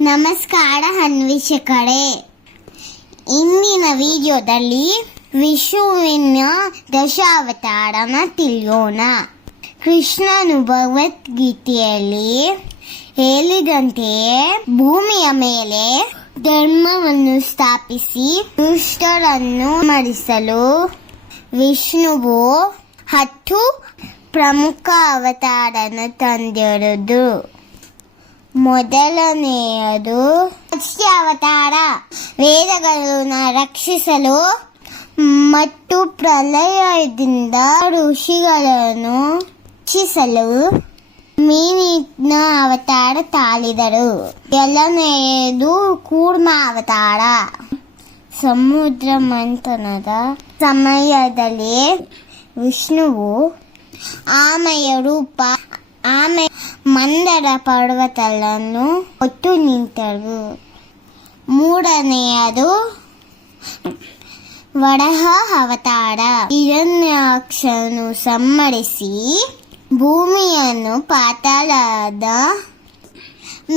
ನಮಸ್ಕಾರ ಅನ್ವೇಷಕರೇ, ಇಂದಿನ ವಿಡಿಯೋದಲ್ಲಿ ವಿಷ್ಣುವಿನ ದಶಾವತಾರನ ತಿಳಿಯೋಣ. ಕೃಷ್ಣನು ಭಗವದ್ಗೀತೆಯಲ್ಲಿ ಹೇಳಿದಂತೆಯೇ ಭೂಮಿಯ ಮೇಲೆ ಧರ್ಮವನ್ನು ಸ್ಥಾಪಿಸಿ ದುಷ್ಟರನ್ನು ಮರಿಸಲು ವಿಷ್ಣುವು 10 ಪ್ರಮುಖ ಅವತಾರನ ತಂದಿರುವುದು. ಮೊದಲನೆಯದು ಅವತಾರ, ವೇದಗಳನ್ನು ರಕ್ಷಿಸಲು ಮತ್ತು ಪ್ರಳಯದಿಂದ ಋಷಿಗಳನ್ನು ರಕ್ಷಿಸಲು ಮೀನಿನ ಅವತಾರ ತಾಳಿದರು. ಎರಡನೆಯದು ಕೂರ್ಮ ಅವತಾರ. ಸಮುದ್ರ ಮಂಥನದ ಸಮಯದಲ್ಲಿ ವಿಷ್ಣುವು ಆಮೆಯ ರೂಪ ಮಂದರ ಪರ್ವತಗಳನ್ನು ಹೊತ್ತು ನಿಂತರು. ಮೂರನೆಯದು ವರಾಹ ಅವತಾರ. ಹಿರಣ್ಯಾಕ್ಷನು ಸಂಹರಿಸಿ ಭೂಮಿಯನ್ನು ಪಾತಾಳದ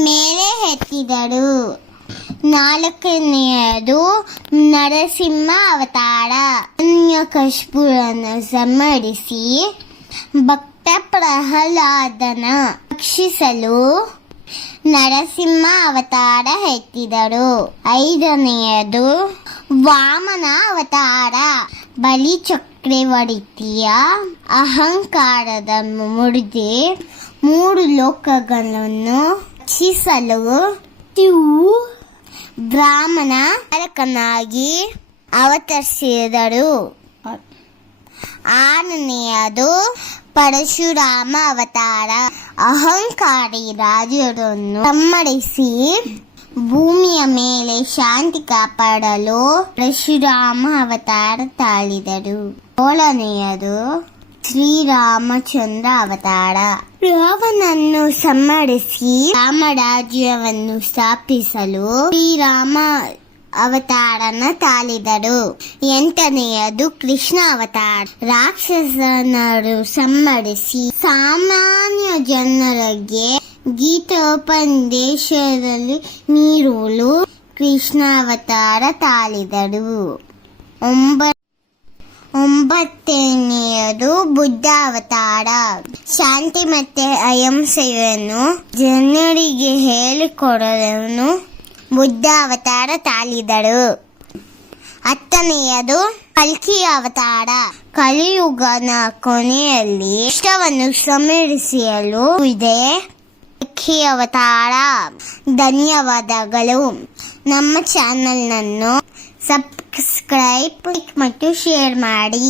ಮೇಲೆ ಎತ್ತಿದರು. ನಾಲ್ಕನೆಯದು ನರಸಿಂಹ ಅವತಾರ. ಹಿರಣ್ಯಕಶಿಪುವನ್ನು ಸಂಹರಿಸಿ ಭಕ್ತ ಪ್ರಹ್ಲಾದನ ರಕ್ಷಿಸಲು ನರಸಿಂಹ ಅವತಾರ ಎತ್ತಿದರು. ಐದನೆಯದು ವಾಮನ ಅವತಾರ. ಬಲಿ ಚಕ್ರವರ್ತಿಯ ಅಹಂಕಾರದ ಮುರಿದು 3 ಲೋಕಗಳನ್ನು ರಕ್ಷಿಸಲು ಬ್ರಾಹ್ಮಣ ಬಾಲಕನಾಗಿ ಅವತರಿಸಿದರು. ಆರನೆಯದು ಪರಶುರಾಮ ಅವತಾರ. ಅಹಂಕಾರಿ ರಾಜರನ್ನು ಸಂಹರಿಸಿ ಭೂಮಿಯ ಮೇಲೆ ಶಾಂತಿ ಕಾಪಾಡಲು ಪರಶುರಾಮ ಅವತಾರ ತಾಳಿದರು. 7ನೆಯದು ಶ್ರೀರಾಮಚಂದ್ರ ಅವತಾರ. ರಾವಣನನ್ನು ಸಂಹರಿಸಿ ರಾಮರಾಜ್ಯವನ್ನು ಸ್ಥಾಪಿಸಲು ಶ್ರೀರಾಮ ಅವತಾರನ ತಾಳಿದರು. 8ನೆಯದು ಕೃಷ್ಣ ಅವತಾರ. ರಾಕ್ಷಸನರು ಸಂಹರಿಸಿ ಸಾಮಾನ್ಯ ಜನರಿಗೆ ಗೀತೋಪದೇಶದಲ್ಲಿ ನೀಡಲು ಕೃಷ್ಣ ಅವತಾರ ತಾಳಿದರು. 9ನೆಯದು ಬುದ್ಧ ಅವತಾರ. ಶಾಂತಿ ಮತ್ತೆ ಅಹಿಂಸೆಯನ್ನು ಜನರಿಗೆ ಹೇಳಿಕೊಡಲು ಬುದ್ಧ ಅವತಾರ ತಾಳಿದರು. 10ನೆಯದು ಕಲ್ಕಿ ಅವತಾರ. ಕಲಿಯುಗನ ಕೊನೆಯಲ್ಲಿ ಇಷ್ಟವನ್ನು ಸಂಹರಿಸಲು ಇದೆ ಕಲ್ಕಿ ಅವತಾರ. ಧನ್ಯವಾದಗಳು. ನಮ್ಮ ಚಾನೆಲ್ನನ್ನು ಸಬ್ಸ್ಕ್ರೈಬ್ ಮತ್ತು ಶೇರ್ ಮಾಡಿ.